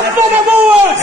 ختم نبوة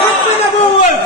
ختم نبوة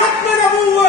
ختم نبوة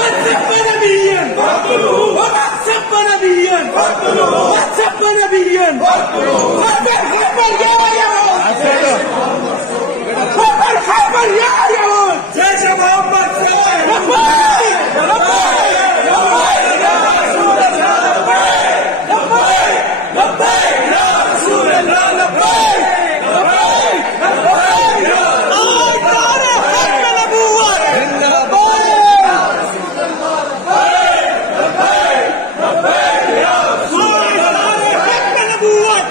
من سب نبيا فاقتلوه ومن سب نبيا فاقتلوه من سب نبيا فاقتلوه خبر يا يهود خبر يا يهود جيش محمد سلام لبيك لبيك يا رسول الله لبيك لبيك لبيك يا ختم نبوة ختم نبوة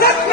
ختم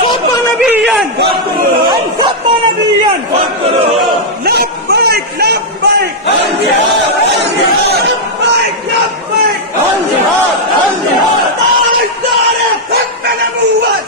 سب نبيا فاقتلوه من سب نبيا فاقتلوه لبيك لبيك الجهاد الجهاد لبيك لبيك الجهاد الجهاد دارك ختم نبوة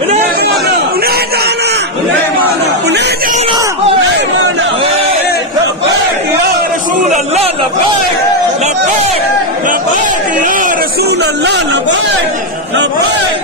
ونادانا سليمانا ونادانا سليمانا لبيك يا رسول الله لبيك لبيك لبيك يا رسول الله لبيك لبيك